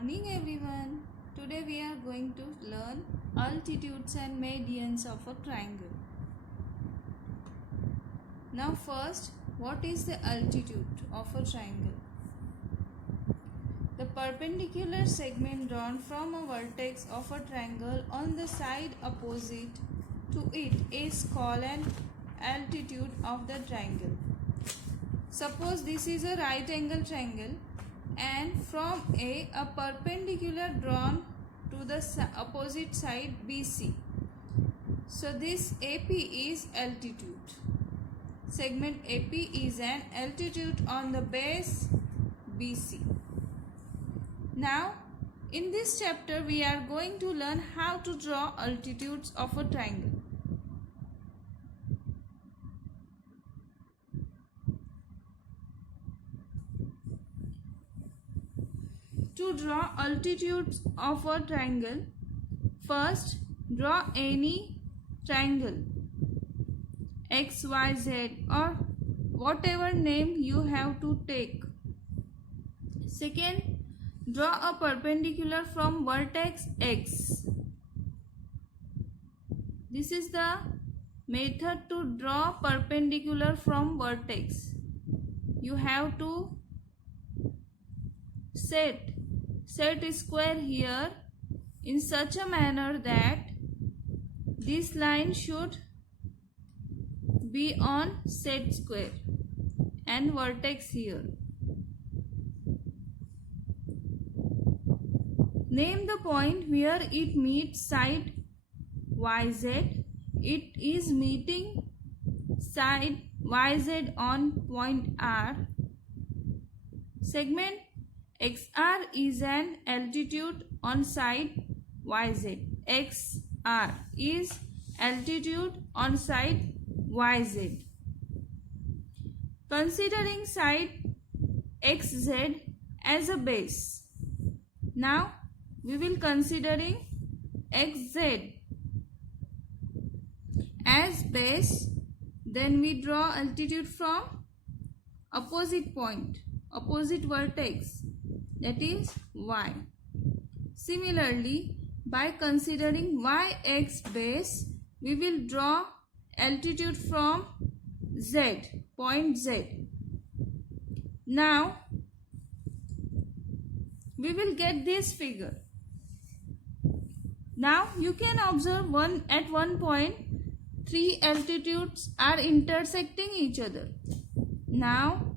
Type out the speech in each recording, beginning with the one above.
morning everyone. Today we are going to learn altitudes and medians of a triangle. Now first, what is the altitude of a triangle? The perpendicular segment drawn from a vertex of a triangle on the side opposite to it is called an altitude of the triangle. Suppose this is a right angle triangle and from a perpendicular drawn to the opposite side BC. So this AP is altitude. Segment AP is an altitude on the base BC. Now in this chapter we are going to learn how to draw altitudes of a triangle. To draw altitudes of a triangle, first draw any triangle XYZ or whatever name you have to take. Second, draw a perpendicular from vertex X. This is the method to draw perpendicular from vertex. You have to set a square here in such a manner that this line should be on set square and vertex here. Name the point where it meets side YZ. It is meeting side YZ on point R. Segment XR is an altitude on side YZ. XR is altitude on side YZ. Considering side XZ as a base. Now we will considering XZ as base. Then we draw altitude from opposite point, opposite vertex, that is Y. Similarly, by considering YX base, we will draw altitude from Z, point Z. Now, we will get this figure. Now, you can observe at one point, three altitudes are intersecting each other. Now,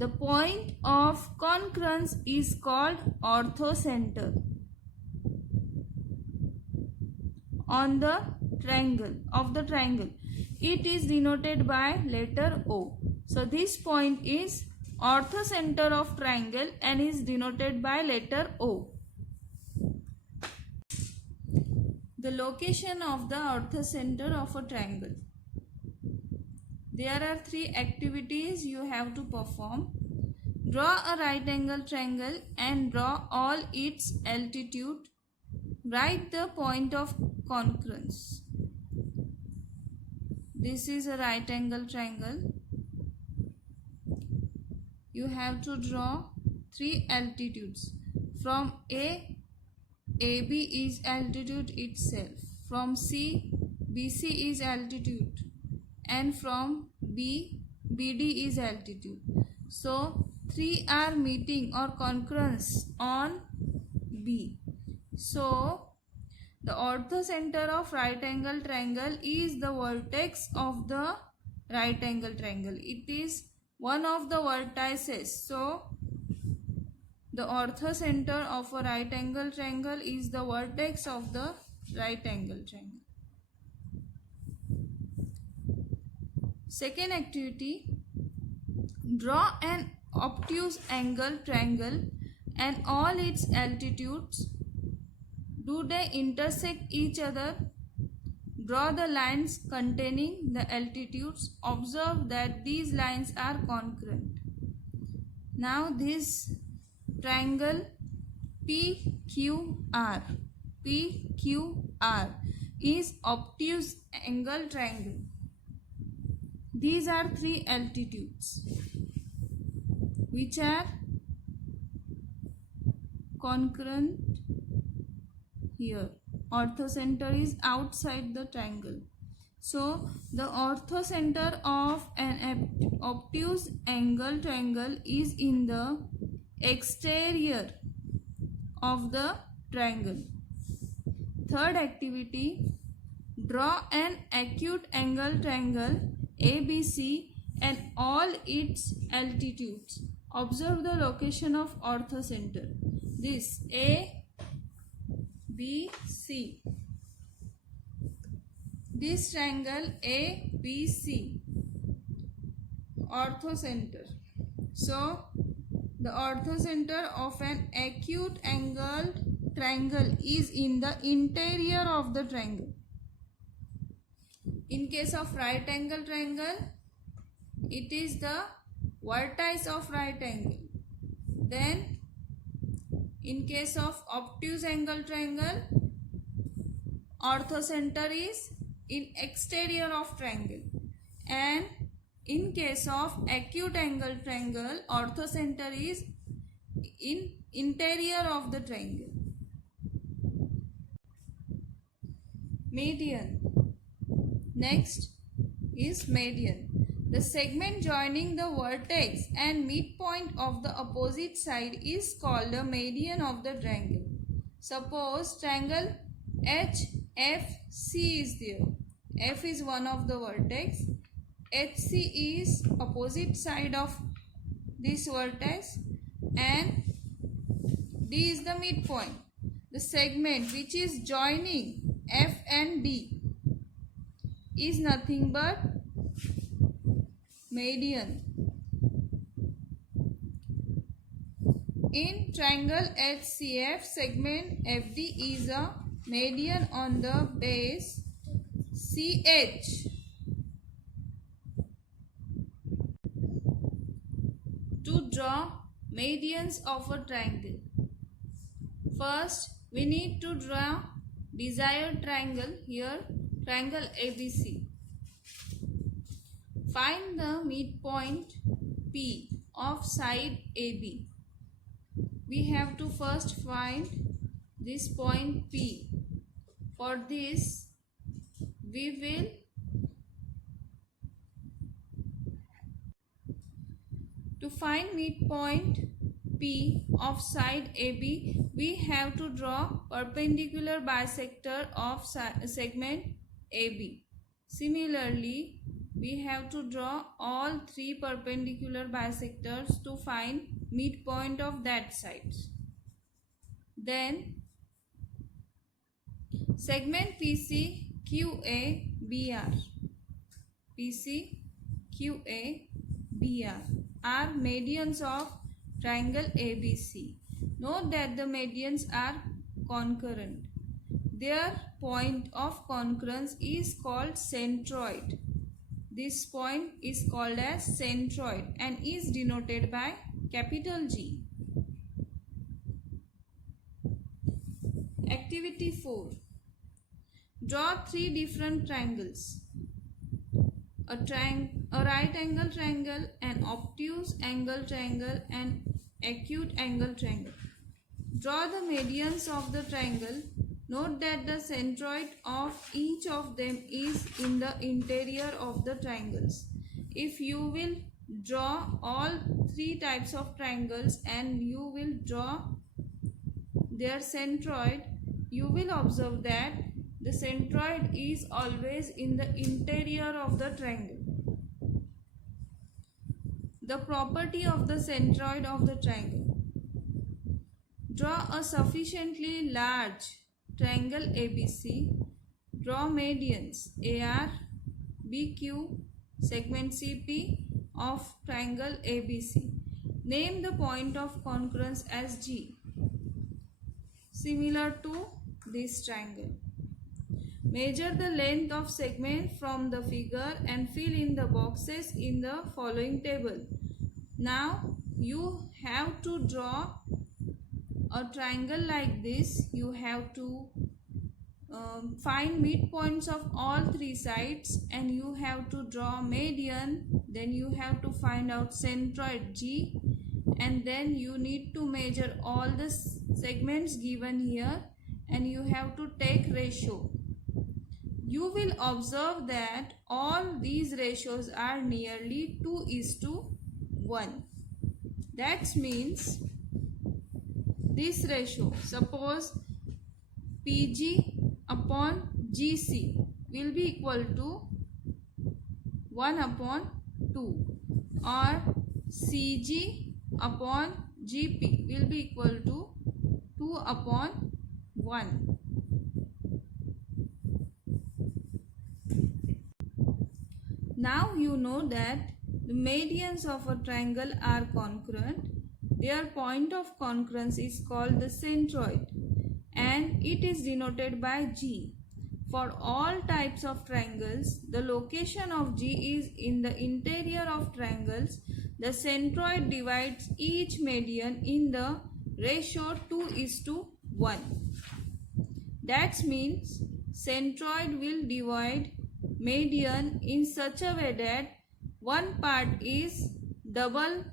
the point of concurrence is called orthocenter on the triangle of the triangle. It is denoted by letter O. So this point is orthocenter of triangle and is denoted by letter O. The location of the orthocenter of a triangle. There are three activities you have to perform. Draw a right angle triangle and draw all its altitude. Write the point of concurrence. This is a right angle triangle. You have to draw three altitudes. From A, AB is altitude itself. From C, BC is altitude. And from B, BD is altitude. So, three are meeting or concurrence on B. So, the orthocenter of right angle triangle is the vertex of the right angle triangle. It is one of the vertices. So, the orthocenter of a right angle triangle is the vertex of the right angle triangle. Second activity, draw an obtuse angle triangle and all its altitudes. Do they intersect each other? Draw the lines containing the altitudes. Observe that these lines are concurrent. Now this triangle PQR is obtuse angle triangle. These are three altitudes which are concurrent here. Orthocenter is outside the triangle. So the orthocenter of an obtuse angle triangle is in the exterior of the triangle. Third activity, draw an acute angle triangle ABC and all its altitudes. Observe the location of orthocenter. This A, B, C. This triangle ABC, orthocenter. So the orthocenter of an acute angled triangle is in the interior of the triangle. In case of right angle triangle, it is the vertex of right angle. Then in case of obtuse angle triangle, orthocenter is in exterior of triangle, and in case of acute angle triangle, orthocenter is in interior of the triangle. Median. Next is median. The segment joining the vertex and midpoint of the opposite side is called the median of the triangle. Suppose triangle HFC is there. F is one of the vertex. HC is opposite side of this vertex and D is the midpoint. The segment which is joining F and D is nothing but median. In triangle HCF, segment FD is a median on the base CH. To draw medians of a triangle, first we need to draw desired triangle. Here triangle ABC. Find the midpoint P of side AB. We have to first find this point P. For this we will to find midpoint P of side AB, we have to draw perpendicular bisector of segment AB. Similarly, we have to draw all three perpendicular bisectors to find midpoint of that side. Then segment PC QA BR. PC QA BR are medians of triangle ABC. Note that the medians are concurrent. Their point of concurrence is called centroid. This point is called as centroid and is denoted by capital G. Activity 4. Draw three different triangles. A right angle triangle, an obtuse angle triangle, and acute angle triangle. Draw the medians of the triangle. Note that the centroid of each of them is in the interior of the triangles. If you will draw all three types of triangles and you will draw their centroid, you will observe that the centroid is always in the interior of the triangle. The property of the centroid of the triangle. Draw a sufficiently large triangle ABC. Draw medians AR, BQ, segment CP of triangle ABC. Name the point of concurrence as G, similar to this triangle. Measure the length of segment from the figure and fill in the boxes in the following table. Now you have to draw a triangle like this. You have to find midpoints of all three sides and you have to draw median. Then you have to find out centroid G and then you need to measure all the segments given here and you have to take ratio. You will observe that all these ratios are nearly 2:1. That means this ratio, suppose PG upon GC will be equal to 1/2, or CG upon GP will be equal to 2/1. Now you know that the medians of a triangle are congruent. Their point of congruence is called the centroid and it is denoted by G. For all types of triangles, the location of G is in the interior of triangles. The centroid divides each median in the ratio 2:1. That means centroid will divide median in such a way that one part is double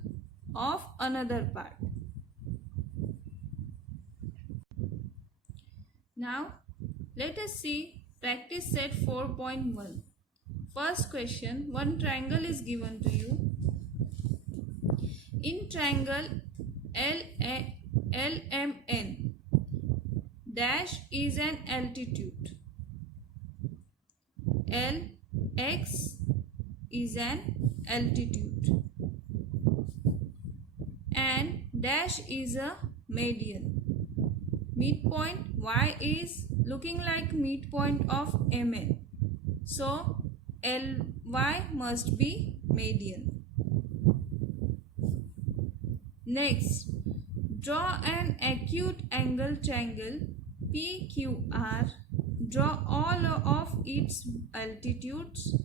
of another part. Now let us see practice set 4.1. First question, one triangle is given to you. In triangle LMN, dash is an altitude. LX is an altitude and dash is a median. Midpoint Y is looking like midpoint of MN. So LY must be median. Next, draw an acute angle triangle PQR. Draw all of its altitudes.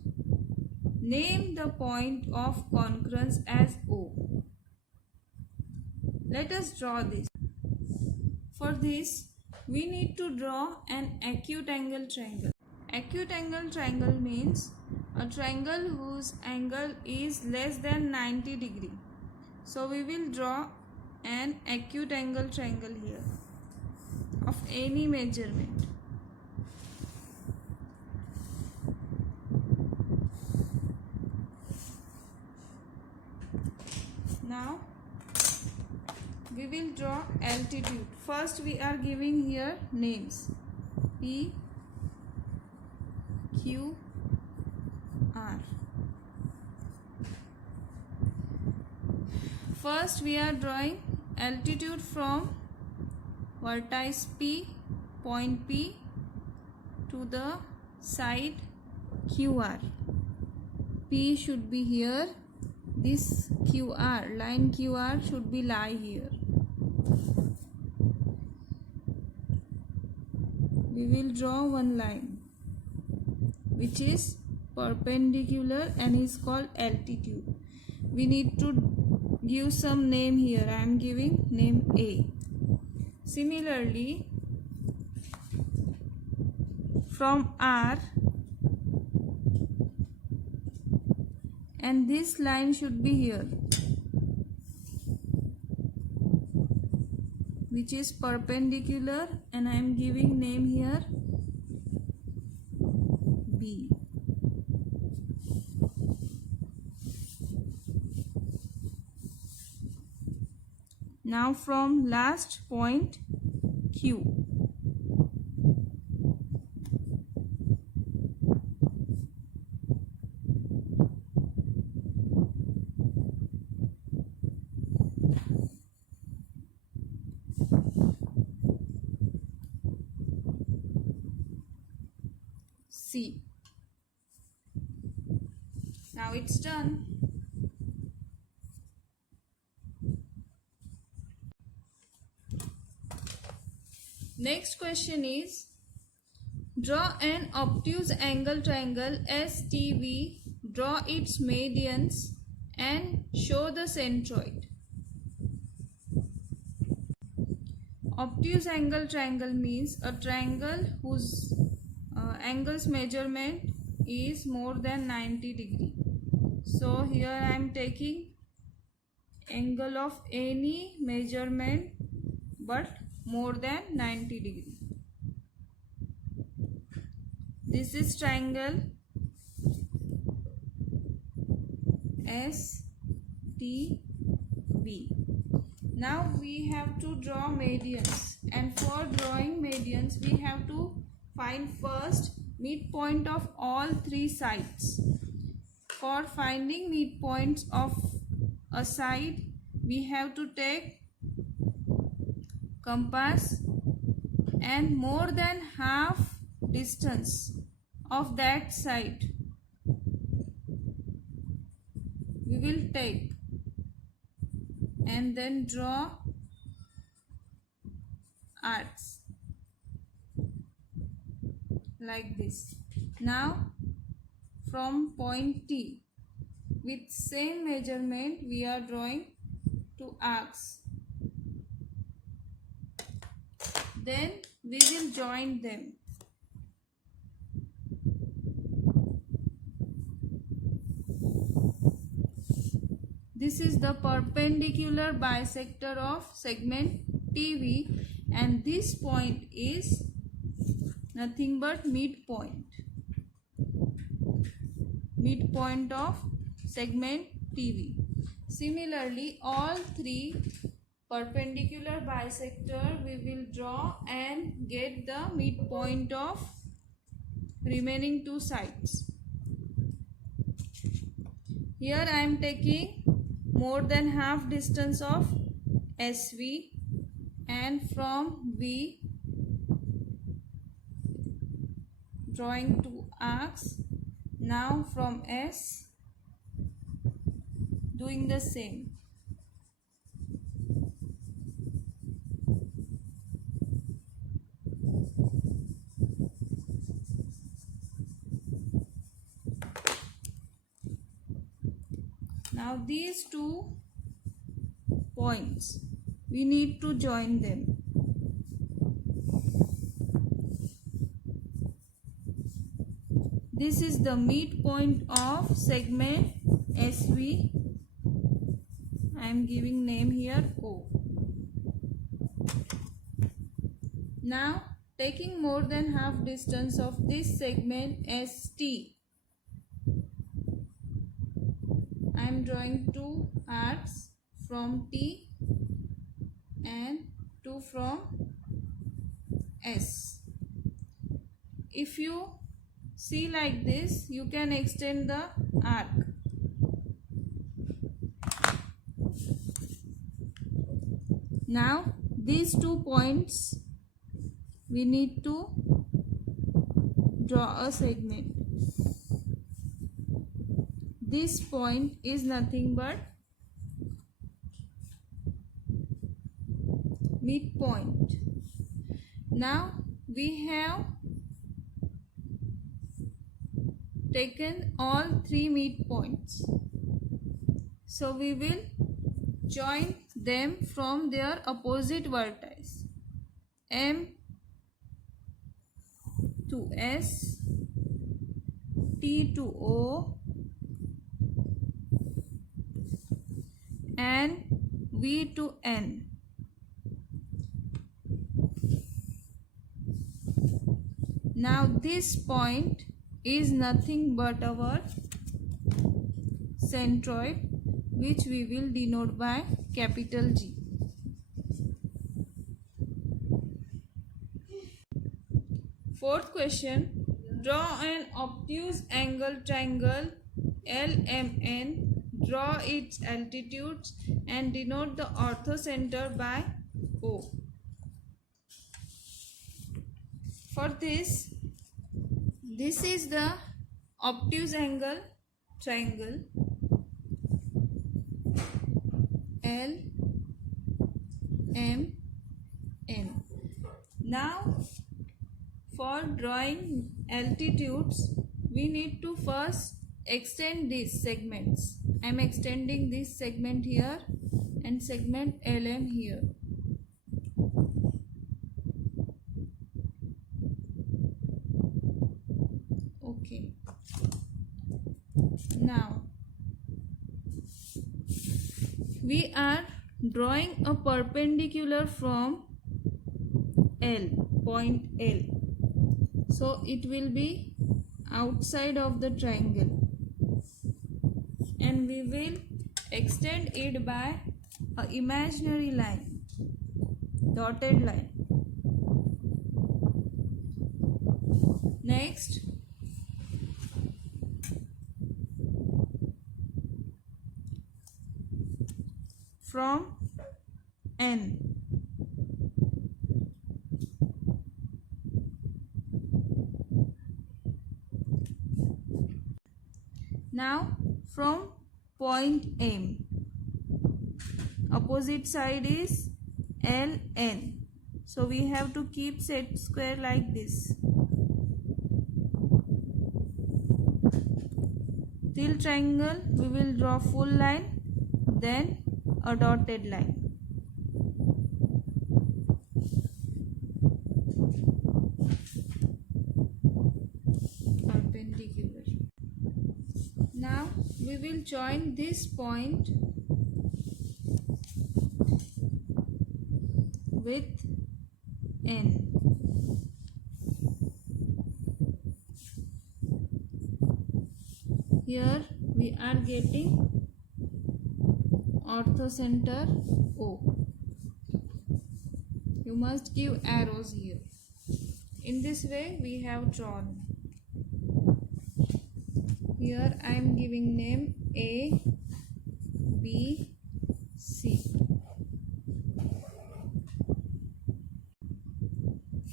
Name the point of congruence as O. Let us draw this. For this, we need to draw an acute angle triangle. Acute angle triangle means a triangle whose angle is less than 90 degree. So we will draw an acute angle triangle here of any measurement. Now we will draw altitude. First we are giving here names P, Q, R. First we are drawing altitude from vertex P, point P to the side QR. P should be here. This QR, line QR should be lie here. We will draw one line which is perpendicular and is called altitude. We need to give some name here. I am giving name A. Similarly, from R, and this line should be here, which is perpendicular, and I am giving name here B. Now from last point Q. C. Now it's done. Next question is, draw an obtuse angle triangle STV, draw its medians and show the centroid. Obtuse angle triangle means a triangle whose angles measurement is more than 90 degree. So here I am taking angle of any measurement but more than 90 degree. This is triangle STB. Now we have to draw medians, and for drawing medians we have to find first midpoint of all three sides. For finding midpoints of a side, we have to take compass and more than half distance of that side we will take and then draw arcs like this. Now from point T with same measurement we are drawing two arcs. Then we will join them. This is the perpendicular bisector of segment TV, and this point is nothing but midpoint of segment TV. Similarly, all three perpendicular bisector we will draw and get the midpoint of remaining two sides. Here I am taking more than half distance of SV, and from V drawing two arcs. Now from S doing the same. Now these two points we need to join them. This is the midpoint of segment SV. I am giving name here O. Now taking more than half distance of this segment ST, I am drawing two arcs from T and two from S. If you see like this, you can extend the arc. Now these 2 points we need to draw a segment. This point is nothing but midpoint. Now we have taken all three midpoints, so we will join them from their opposite vertex. M to S, T to O, and V to N. Now this point is nothing but our centroid, which we will denote by capital G. Fourth question, draw an obtuse angle triangle LMN, draw its altitudes and denote the orthocenter by O. For this is the obtuse angle triangle LMN. Now for drawing altitudes, we need to first extend these segments. I am extending this segment here and segment LM here. Okay. we are drawing a perpendicular from L, point L. So it will be outside of the triangle, and we will extend it by an imaginary line, dotted line. Next, from N, now from point M, opposite side is LN. So we have to keep set square like this. Till triangle we will draw full line, then a dotted line. Perpendicular. Now we will join this point with N. Here we are getting orthocenter O. You must give arrows here. In this way we have drawn. Here I am giving name A, B, C.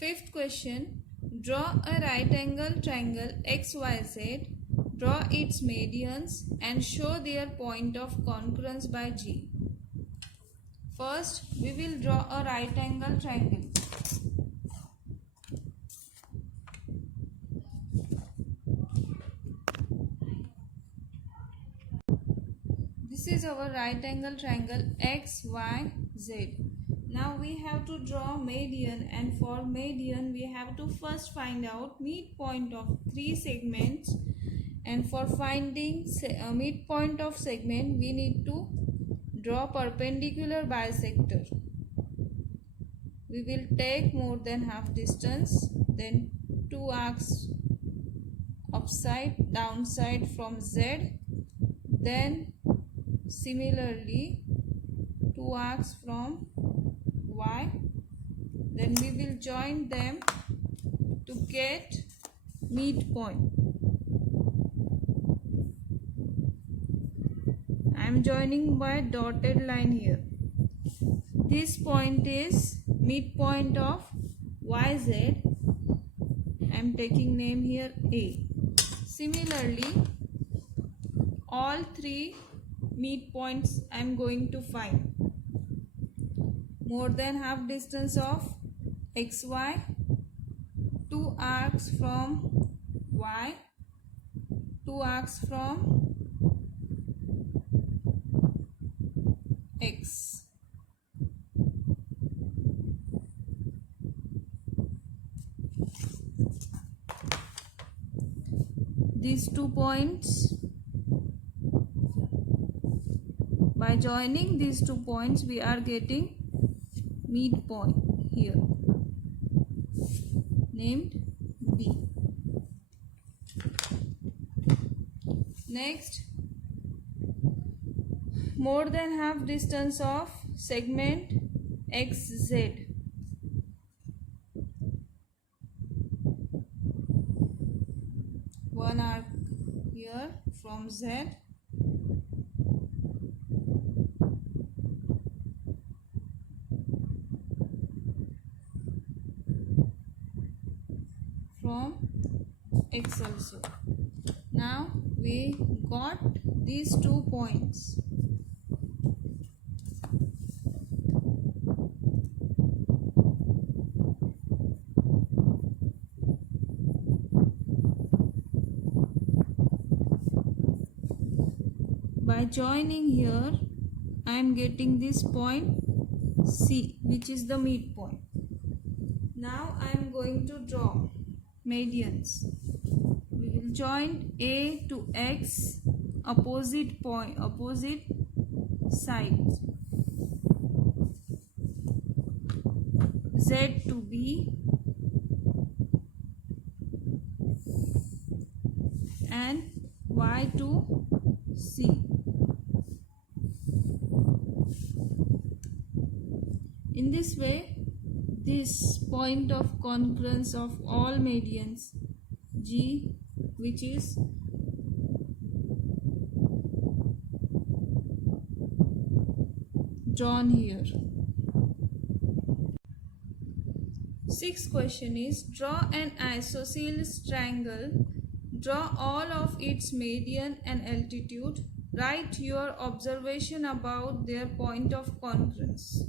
Fifth question. Draw a right angle triangle XYZ. Draw its medians and show their point of concurrence by G. First, we will draw a right angle triangle. This is our right angle triangle XYZ. Now we have to draw median, and for median we have to first find out midpoint of three segments. And for finding midpoint of segment, we need to draw perpendicular bisector. We will take more than half distance, then two arcs upside, downside from Z, then similarly two arcs from Y, then we will join them to get midpoint. I am joining by dotted line here. This point is midpoint of YZ. I am taking name here A. Similarly, all three midpoints I am going to find. More than half distance of XY, two arcs from Y, two arcs from X. These 2 points, by joining these 2 points we are getting midpoint here, named B. Next, more than half distance of segment XZ. One arc here from Z, from X also. Now we got these 2 points. By joining here, I am getting this point C, which is the midpoint. Now I am going to draw medians. We will join A to X, opposite sides. Z to B and Y to C. In this way, this point of concurrence of all medians G, which is drawn here. Sixth question is, draw an isosceles triangle. Draw all of its median and altitude. Write your observation about their point of concurrence.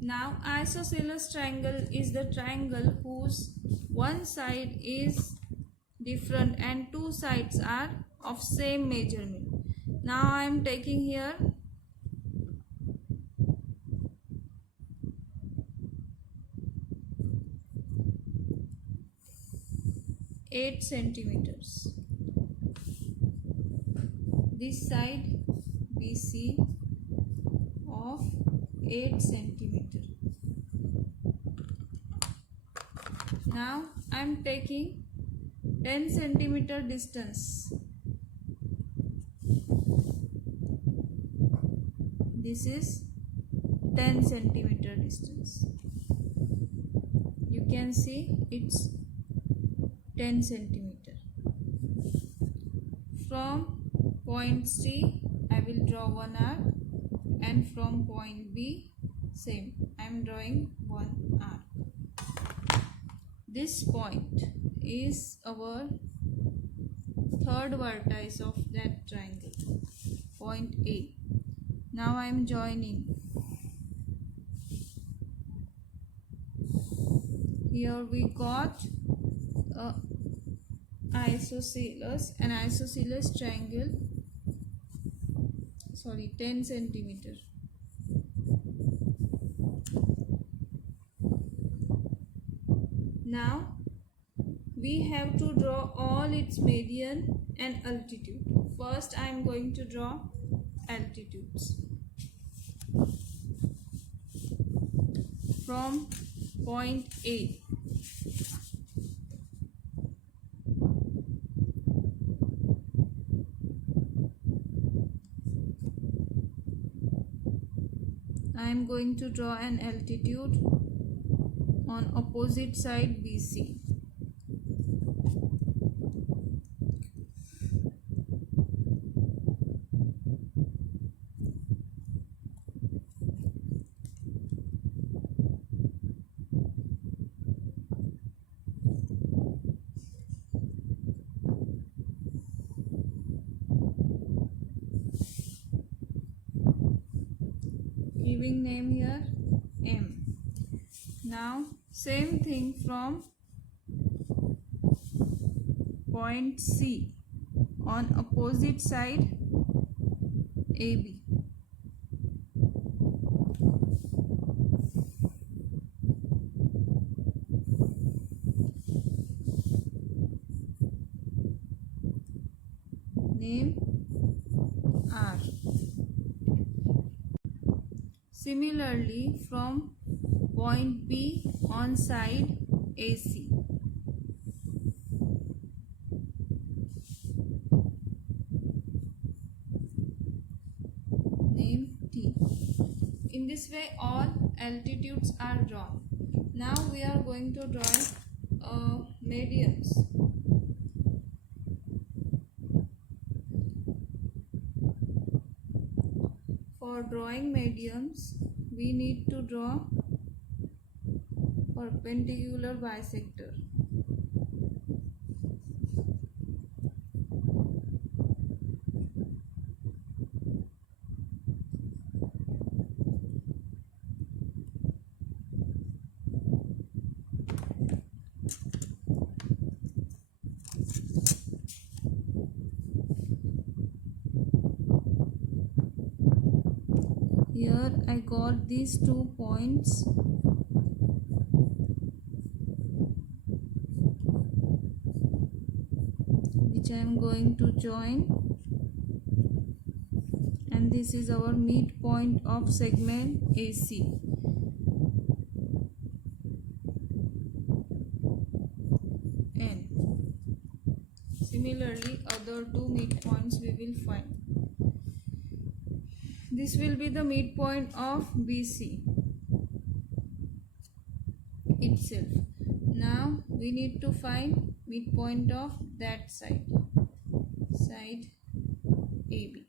Now, isosceles triangle is the triangle whose one side is different and two sides are of same measurement. Now I am taking here 8 centimeters. This side BC of 8 centimeter. Now I am taking 10 centimeter distance. This is 10 centimeter distance. You can see it's 10 centimeter. From point C I will draw one arc, and from point B same I am drawing one arc. This point is our third vertex of that triangle, point A. Now I am joining. Here we got an isosceles triangle, 10 centimeter. Now we have to draw all its median and altitude. First I am going to draw altitudes. From point A, I am going to draw an altitude on opposite side BC. Giving name here M. Now same thing from point C on opposite side AB. Name R. Similarly, from point B on side AC. Name T. In this way, all altitudes are drawn. Now we are going to draw medians. For drawing medians, we need to draw perpendicular bisector. Here I got these 2 points. Which I am going to join, and this is our midpoint of segment AC. N. Similarly, other two midpoints we will find. This will be the midpoint of BC itself. Now we need to find midpoint of that side AB.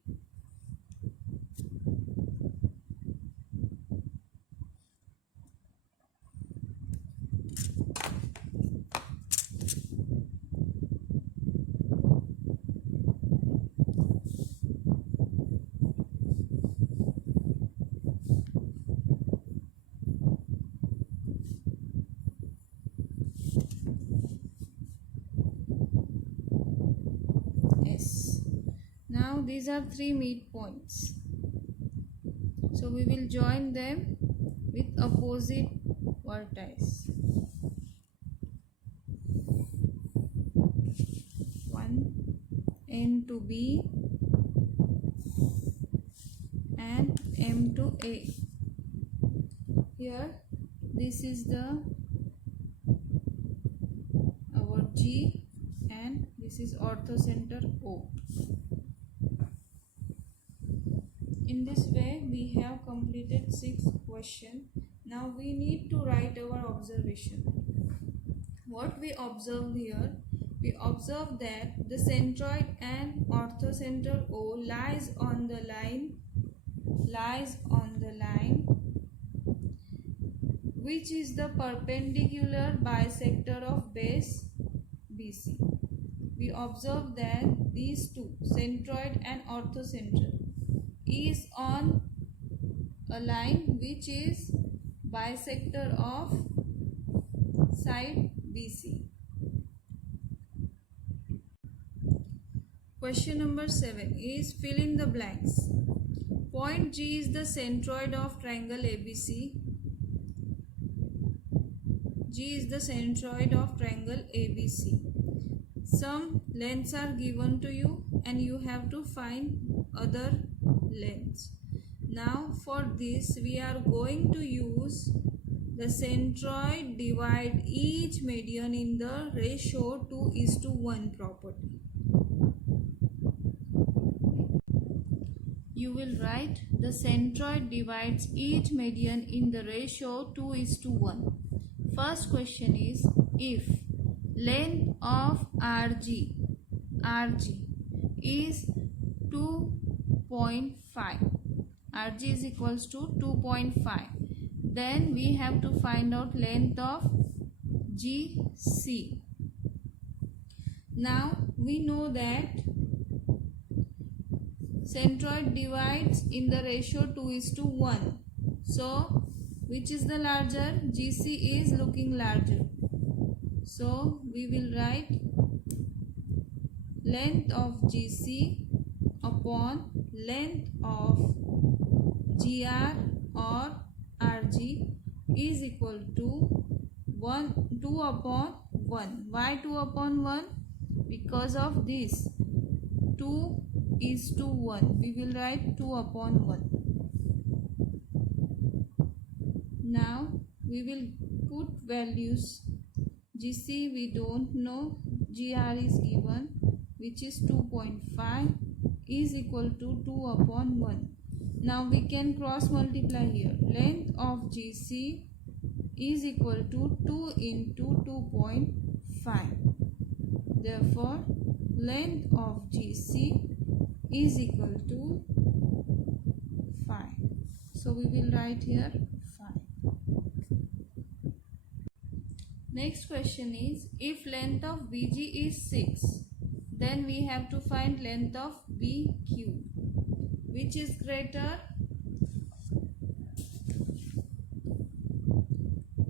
Now these are three midpoints, so we will join them with opposite vertices. 1 N to B and M to A. Here this is the our G and this is orthocenter O. In this way we have completed 6 questions. Now we need to write our observation. What we observe here? We observe that the centroid and orthocenter O lies on the line which is the perpendicular bisector of base BC. We observe that these two, centroid and orthocenter, is on a line which is bisector of side BC. Question number 7 is fill in the blanks. Point G is the centroid of triangle ABC. G is the centroid of triangle ABC. Some lengths are given to you and you have to find other lengths. Now for this we are going to use the centroid divide each median in the ratio 2:1 property. You will write the centroid divides each median in the ratio 2:1. First question is, if length of RG is 2.5, RG is equals to 2.5, then we have to find out length of GC. Now we know that centroid divides in the ratio 2:1. So which is the larger? GC is looking larger. So we will write length of GC upon length of GR or RG is equal to 2/1. Why 2/1? Because of this 2:1. We will write 2/1. Now we will put values. GC we don't know, GR is given, which is 2.5 is equal to 2/1. Now we can cross multiply here. Length of GC is equal to 2 into 2.5. Therefore length of GC is equal to 5. So we will write here 5. Next question is, if length of BG is 6, then we have to find length of BQ. Which is greater?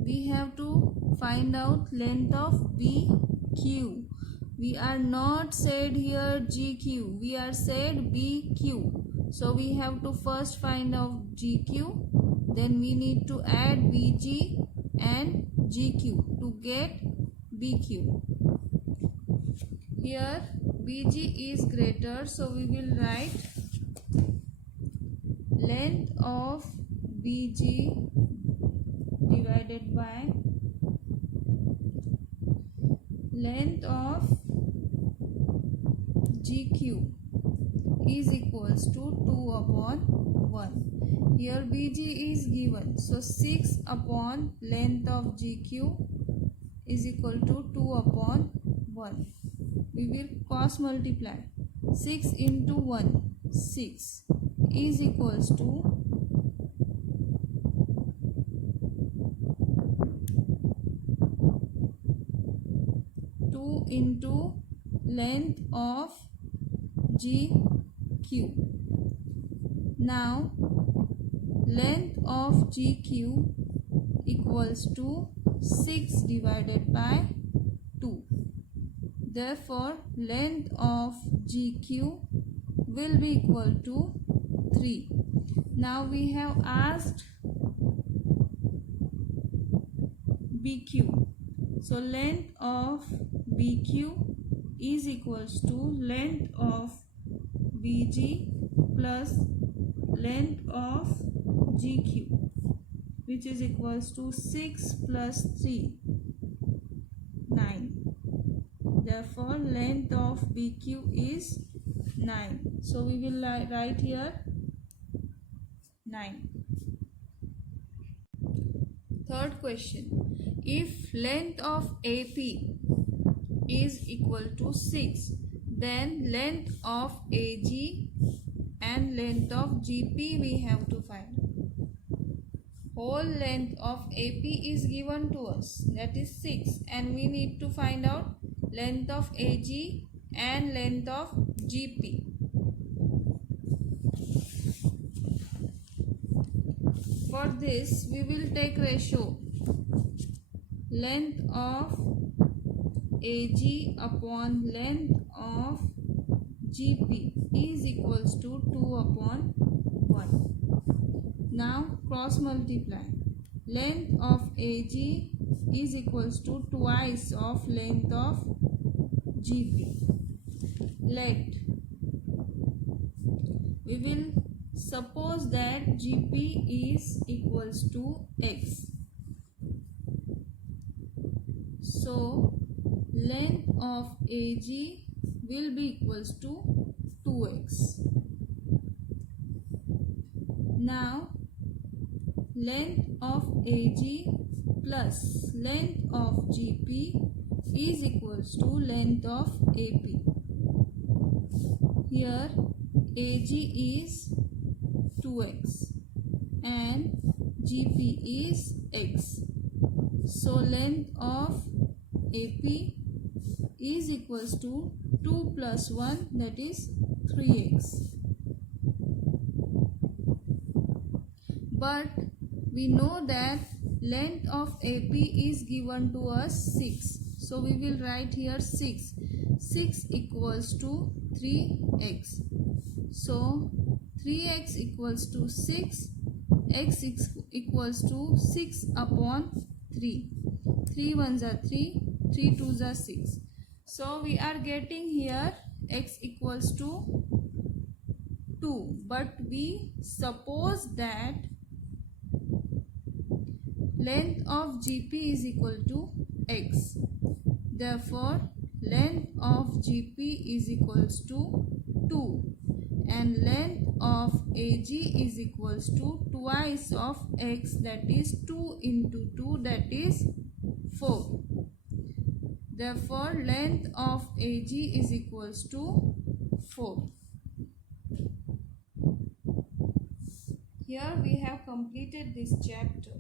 We have to find out length of BQ. We are not said here GQ, we are said BQ. So we have to first find out GQ, then we need to add BG and GQ to get BQ. Here BG is greater, so we will write length of BG divided by length of GQ is equals to 2 upon 1. Here BG is given, so 6 upon length of GQ is equal to 2 upon 1. We will cross multiply. 6 into 1, 6 is equals to 2 into length of GQ. Now length of GQ equals to 6 divided by 2. Therefore length of GQ will be equal to 3. Now we have asked BQ. So length of BQ is equals to length of BG plus length of GQ, which is equals to 6 plus 3, 9. Therefore length of BQ is 9. So we will write here 9. Third question. If length of AP is equal to 6, then length of AG and length of GP we have to find. Whole length of AP is given to us, that is 6, and we need to find out length of AG and length of GP. For this we will take ratio length of AG upon length of GP is equals to 2 upon 1. Now cross multiply. Length of AG is equals to twice of length of GP. Let we will suppose that GP is equals to X. So length of AG will be equals to 2x. Now length of AG plus length of GP is equals to length of AP. Here AG is 2x and GP is x. So length of AP is equals to 2 plus 1, that is 3x. But we know that length of AP is given to us 6. So we will write here 6. 6 equals to 3x. So 3x equals to 6. X equals to 6 upon 3. 3 ones are 3. 3 twos are 6. So we are getting here x equals to 2. But we suppose that length of GP is equal to x. Therefore length of GP is equals to 2 and length of AG is equals to twice of x, that is 2 into 2, that is 4. Therefore length of AG is equals to 4. Here we have completed this chapter.